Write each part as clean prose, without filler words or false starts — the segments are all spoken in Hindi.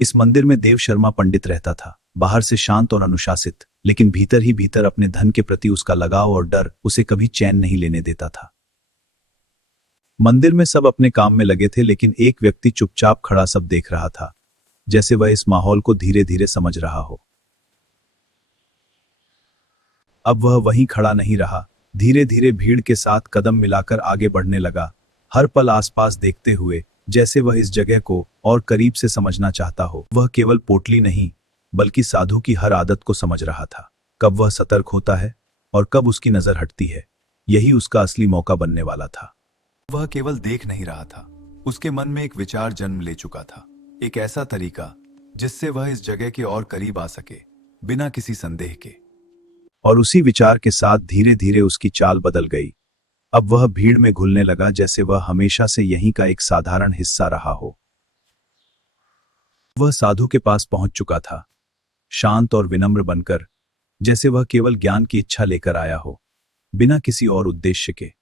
इस मंदिर में देव शर्मा पंडित रहता था, बाहर से शांत और अनुशासित, लेकिन भीतर ही भीतर अपने धन के प्रति उसका लगाव और डर उसे कभी चैन नहीं लेने देता था। मंदिर में सब अपने काम में लगे थे, लेकिन एक व्यक्ति चुपचाप खड़ा सब देख रहा था, जैसे वह इस माहौल को धीरे धीरे समझ रहा हो। अब वह वहीं खड़ा नहीं रहा, धीरे धीरे भीड़ के साथ कदम मिलाकर आगे बढ़ने लगा, हर पल आसपास देखते हुए, जैसे वह इस जगह को और करीब से समझना चाहता हो। वह केवल पोटली नहीं, बल्कि साधु की हर आदत को समझ रहा था। कब वह सतर्क होता है और कब उसकी नजर हटती है, यही उसका असली मौका बनने वाला था। वह केवल देख नहीं रहा था, उसके मन में एक विचार जन्म ले चुका था, एक ऐसा तरीका जिससे वह इस जगह के और करीब आ सके, बिना किसी संदेह के। और उसी विचार के साथ धीरे धीरे उसकी चाल बदल गई। अब वह भीड़ में घुलने लगा, जैसे वह हमेशा से यहीं का एक साधारण हिस्सा रहा हो। वह साधु के पास पहुंच चुका था, शांत और विनम्र बनकर, जैसे वह केवल ज्ञान की इच्छा लेकर आया हो, बिना किसी और उद्देश्य के।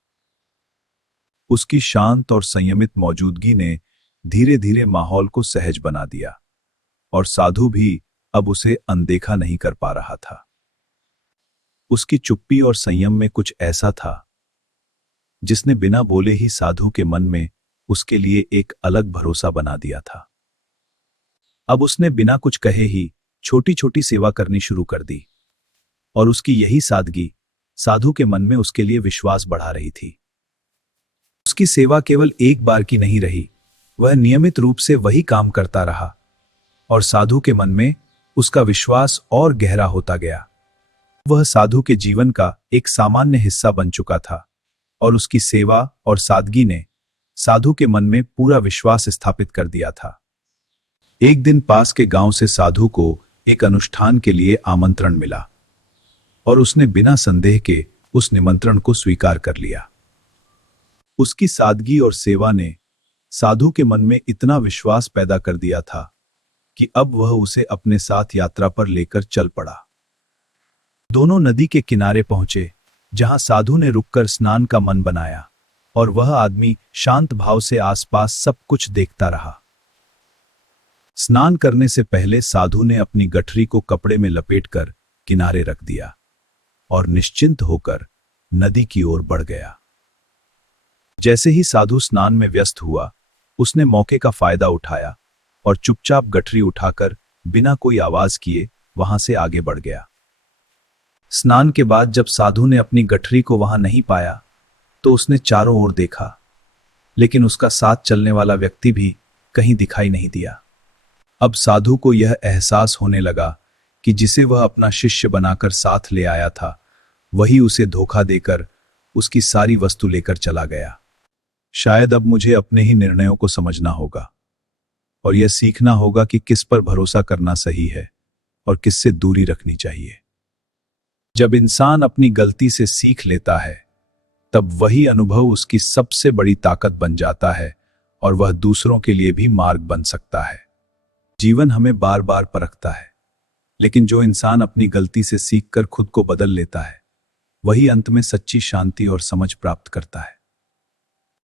उसकी शांत और संयमित मौजूदगी ने धीरे धीरे माहौल को सहज बना दिया, और साधु भी अब उसे अनदेखा नहीं कर पा रहा था। उसकी चुप्पी और संयम में कुछ ऐसा था जिसने बिना बोले ही साधु के मन में उसके लिए एक अलग भरोसा बना दिया था। अब उसने बिना कुछ कहे ही छोटी छोटी सेवा करनी शुरू कर दी, और उसकी यही सादगी साधु के मन में उसके लिए विश्वास बढ़ा रही थी। उसकी सेवा केवल एक बार की नहीं रही, वह नियमित रूप से वही काम करता रहा, और साधु के मन में उसका विश्वास और गहरा होता गया। वह साधु के जीवन का एक सामान्य हिस्सा बन चुका था, और उसकी सेवा और सादगी ने साधु के मन में पूरा विश्वास स्थापित कर दिया था। एक दिन पास के गांव से साधु को एक अनुष्ठान के लिए आमंत्रण मिला, और उसने बिना संदेह के उस निमंत्रण को स्वीकार कर लिया। उसकी सादगी और सेवा ने साधु के मन में इतना विश्वास पैदा कर दिया था कि अब वह उसे अपने साथ यात्रा पर लेकर चल पड़ा। दोनों नदी के किनारे पहुंचे, जहां साधु ने रुककर स्नान का मन बनाया, और वह आदमी शांत भाव से आसपास सब कुछ देखता रहा। स्नान करने से पहले साधु ने अपनी गठरी को कपड़े में लपेटकर किनारे रख दिया, और निश्चिंत होकर नदी की ओर बढ़ गया। जैसे ही साधु स्नान में व्यस्त हुआ, उसने मौके का फायदा उठाया और चुपचाप गठरी उठाकर बिना कोई आवाज किए वहां से आगे बढ़ गया। स्नान के बाद जब साधु ने अपनी गठरी को वहां नहीं पाया, तो उसने चारों ओर देखा, लेकिन उसका साथ चलने वाला व्यक्ति भी कहीं दिखाई नहीं दिया। अब साधु को यह एहसास होने लगा कि जिसे वह अपना शिष्य बनाकर साथ ले आया था, वही उसे धोखा देकर उसकी सारी वस्तु लेकर चला गया। शायद अब मुझे अपने ही निर्णयों को समझना होगा, और यह सीखना होगा कि किस पर भरोसा करना सही है और किससे दूरी रखनी चाहिए। जब इंसान अपनी गलती से सीख लेता है, तब वही अनुभव उसकी सबसे बड़ी ताकत बन जाता है, और वह दूसरों के लिए भी मार्ग बन सकता है। जीवन हमें बार बार परखता है, लेकिन जो इंसान अपनी गलती से सीखकर खुद को बदल लेता है, वही अंत में सच्ची शांति और समझ प्राप्त करता है।